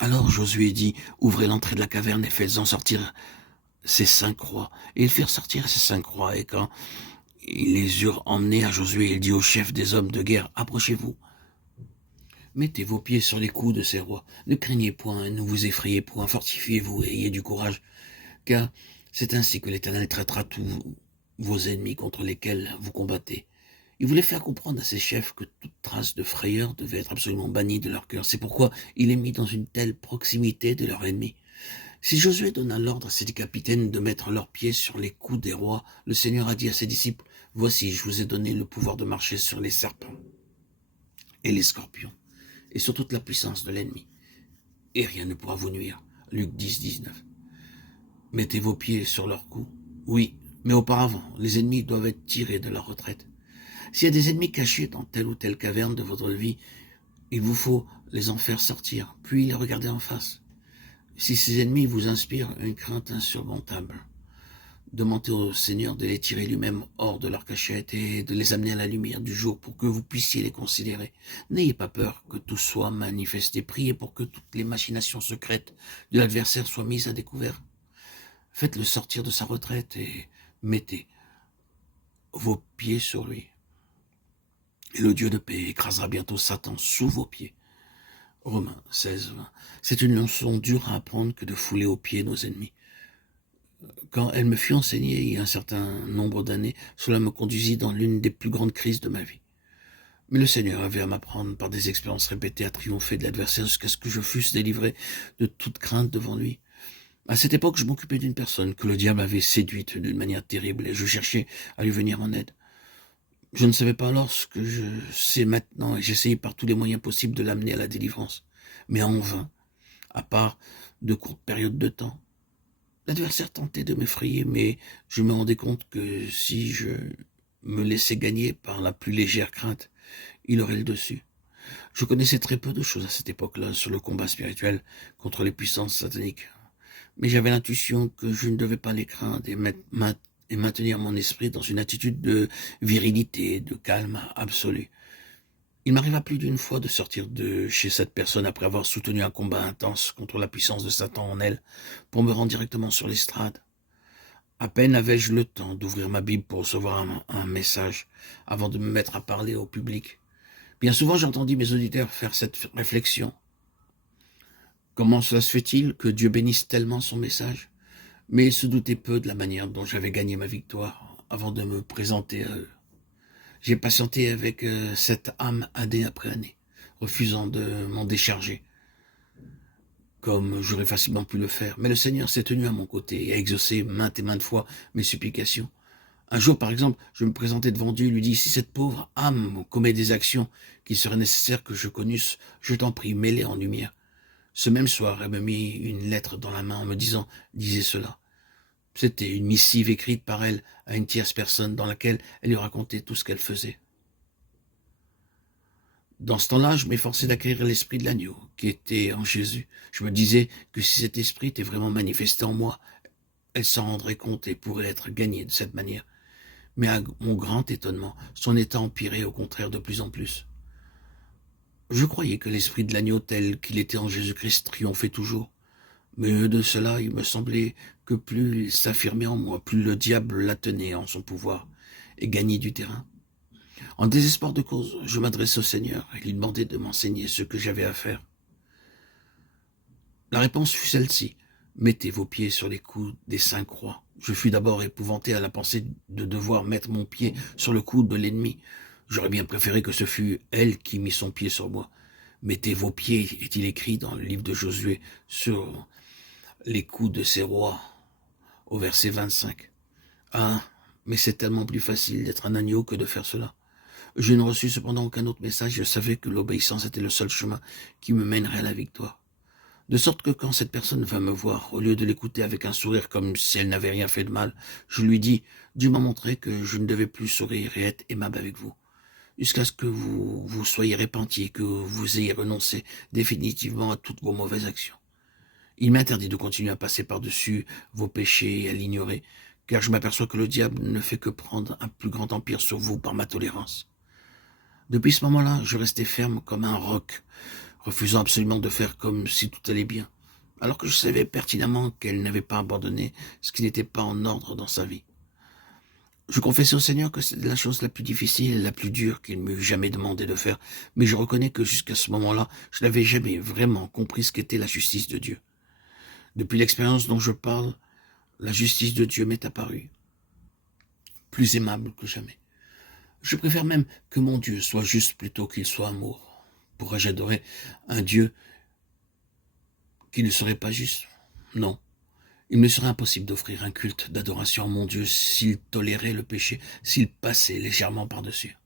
Alors Josué dit, ouvrez l'entrée de la caverne et faites-en sortir ces 5 rois. Et ils firent sortir ces 5 rois, et quand ils les eurent emmenés à Josué, il dit au chef des hommes de guerre, approchez-vous, mettez vos pieds sur les coups de ces rois, ne craignez point, ne vous effrayez point, fortifiez-vous et ayez du courage, car c'est ainsi que l'Éternel traitera tous vos ennemis contre lesquels vous combattez. Il voulait faire comprendre à ses chefs que toute trace de frayeur devait être absolument bannie de leur cœur. C'est pourquoi il les mit dans une telle proximité de leur ennemi. Si Josué donna l'ordre à ses capitaines de mettre leurs pieds sur les coups des rois, le Seigneur a dit à ses disciples, « Voici, je vous ai donné le pouvoir de marcher sur les serpents et les scorpions, et sur toute la puissance de l'ennemi, et rien ne pourra vous nuire. » Luc 10, 19. Mettez vos pieds sur leurs coups. Oui, mais auparavant, les ennemis doivent être tirés de leur retraite. S'il y a des ennemis cachés dans telle ou telle caverne de votre vie, il vous faut les en faire sortir, puis les regarder en face. Si ces ennemis vous inspirent une crainte insurmontable, demandez au Seigneur de les tirer lui-même hors de leur cachette et de les amener à la lumière du jour pour que vous puissiez les considérer. N'ayez pas peur que tout soit manifesté. Priez pour que toutes les machinations secrètes de l'adversaire soient mises à découvert. Faites-le sortir de sa retraite et mettez vos pieds sur lui. Et le Dieu de paix écrasera bientôt Satan sous vos pieds. Romains 16, 20. C'est une leçon dure à apprendre que de fouler aux pieds nos ennemis. Quand elle me fut enseignée il y a un certain nombre d'années, cela me conduisit dans l'une des plus grandes crises de ma vie. Mais le Seigneur avait à m'apprendre par des expériences répétées à triompher de l'adversaire jusqu'à ce que je fusse délivré de toute crainte devant lui. À cette époque, je m'occupais d'une personne que le diable avait séduite d'une manière terrible et je cherchais à lui venir en aide. Je ne savais pas alors ce que je sais maintenant et j'essayais par tous les moyens possibles de l'amener à la délivrance. Mais en vain, à part de courtes périodes de temps. L'adversaire tentait de m'effrayer, mais je me rendais compte que si je me laissais gagner par la plus légère crainte, il aurait le dessus. Je connaissais très peu de choses à cette époque-là sur le combat spirituel contre les puissances sataniques. Mais j'avais l'intuition que je ne devais pas les craindre et maintenir mon esprit dans une attitude de virilité, de calme absolu. Il m'arriva plus d'une fois de sortir de chez cette personne après avoir soutenu un combat intense contre la puissance de Satan en elle, pour me rendre directement sur l'estrade. À peine avais-je le temps d'ouvrir ma Bible pour recevoir un message avant de me mettre à parler au public. Bien souvent, j'entendis mes auditeurs faire cette réflexion. Comment cela se fait-il que Dieu bénisse tellement son message? Mais ils se doutaient peu de la manière dont j'avais gagné ma victoire avant de me présenter à eux. J'ai patienté avec cette âme année après année, refusant de m'en décharger, comme j'aurais facilement pu le faire. Mais le Seigneur s'est tenu à mon côté et a exaucé maintes et maintes fois mes supplications. Un jour, par exemple, je me présentais devant Dieu et lui dis, si cette pauvre âme commet des actions qu'il serait nécessaire que je connusse, je t'en prie, mets-les en lumière. Ce même soir, elle me mit une lettre dans la main en me disant, disez cela. C'était une missive écrite par elle à une tierce personne dans laquelle elle lui racontait tout ce qu'elle faisait. Dans ce temps-là, je m'efforçais d'acquérir l'esprit de l'agneau qui était en Jésus. Je me disais que si cet esprit était vraiment manifesté en moi, elle s'en rendrait compte et pourrait être gagnée de cette manière. Mais à mon grand étonnement, son état empirait au contraire de plus en plus. Je croyais que l'esprit de l'agneau tel qu'il était en Jésus-Christ triomphait toujours. Mais au lieu de cela, il me semblait que plus il s'affirmait en moi, plus le diable la tenait en son pouvoir et gagnait du terrain. En désespoir de cause, je m'adressai au Seigneur et lui demandai de m'enseigner ce que j'avais à faire. La réponse fut celle-ci. Mettez vos pieds sur les coups des 5 rois. Je fus d'abord épouvanté à la pensée de devoir mettre mon pied sur le cou de l'ennemi. J'aurais bien préféré que ce fût elle qui mit son pied sur moi. Mettez vos pieds, est-il écrit dans le livre de Josué, sur les coups de ces rois, au verset 25. Ah, mais c'est tellement plus facile d'être un agneau que de faire cela. Je ne reçus cependant aucun autre message, je savais que l'obéissance était le seul chemin qui me mènerait à la victoire. De sorte que quand cette personne vint me voir, au lieu de l'écouter avec un sourire comme si elle n'avait rien fait de mal, je lui dis, Dieu m'a montré que je ne devais plus sourire et être aimable avec vous, jusqu'à ce que vous soyez repentis, que vous ayez renoncé définitivement à toutes vos mauvaises actions. Il m'interdit de continuer à passer par-dessus vos péchés et à l'ignorer, car je m'aperçois que le diable ne fait que prendre un plus grand empire sur vous par ma tolérance. Depuis ce moment-là, je restais ferme comme un roc, refusant absolument de faire comme si tout allait bien, alors que je savais pertinemment qu'elle n'avait pas abandonné ce qui n'était pas en ordre dans sa vie. Je confessais au Seigneur que c'était la chose la plus difficile et la plus dure qu'il m'eût jamais demandé de faire, mais je reconnais que jusqu'à ce moment-là, je n'avais jamais vraiment compris ce qu'était la justice de Dieu. Depuis l'expérience dont je parle, la justice de Dieu m'est apparue, plus aimable que jamais. Je préfère même que mon Dieu soit juste plutôt qu'il soit amour. Pourrais-je adorer un Dieu qui ne serait pas juste? Non. Il me serait impossible d'offrir un culte d'adoration à mon Dieu s'il tolérait le péché, s'il passait légèrement par-dessus.